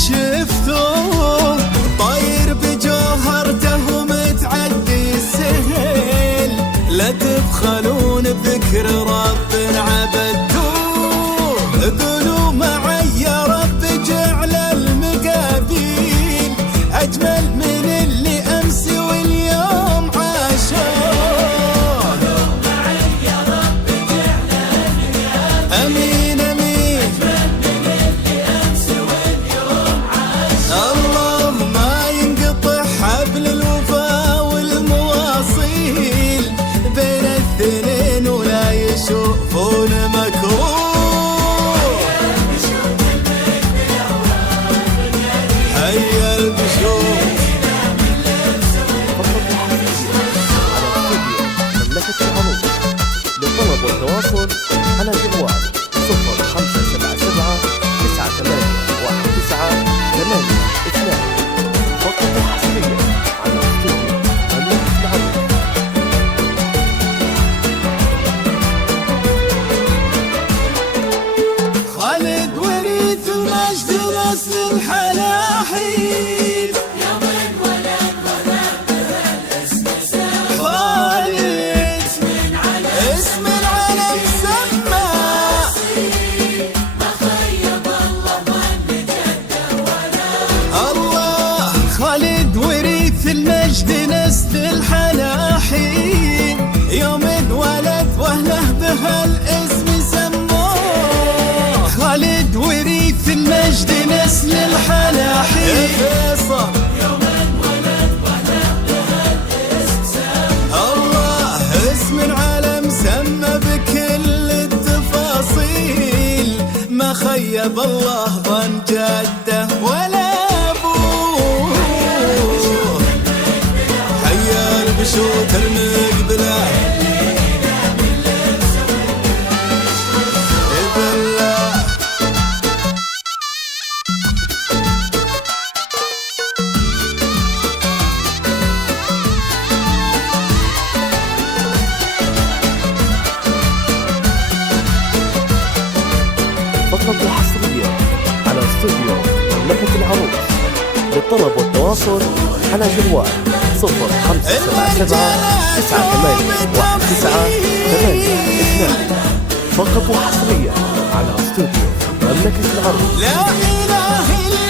شفتوه طاير بجوهرته ومتعدي السهل، لا تبخلون بذكر رب عبدتوه. قولوا معي يا رب جعل المقابيل أجمل من اللي أمس واليوم عاشوه. قولوا معي يا رب جعل المقابيل أمين أمين أجمل من اللي أمس واليوم عاشوه. الله ما ينقطع حبل الوفا والمواصيل بين الاثنين ولا يشوفون مكروه. حيا البشوف مملكة العروض. للطلب والتواصل على جوال 0577 98 1982. فقط حصريا على استوديو مملكة العروض. خالد وريث ومجد نسل الحلاحين، يوم انولد ولد بهالاسم سما. خالد اسم العلم سما، ما خيب الله من جده ولا. الله خالد وريث المجد نسل الحلاحين، يوم انولد واهله بهالاسم سموه. خالد وريث المجد نسل الحلاحين، فيصل يوم انولد واهله بهالاسم سما. الله اسم العالم سمى بكل التفاصيل، ما خيب الله ظن جده ولا ابوه. حيا البشوت المقبله بالله. فقط حصريا على استوديو مملكة العروض. للطلب والتواصل على جوال 0577 98 1982. فقط وحصريا على استوديو مملكة العروض. لا إله إلا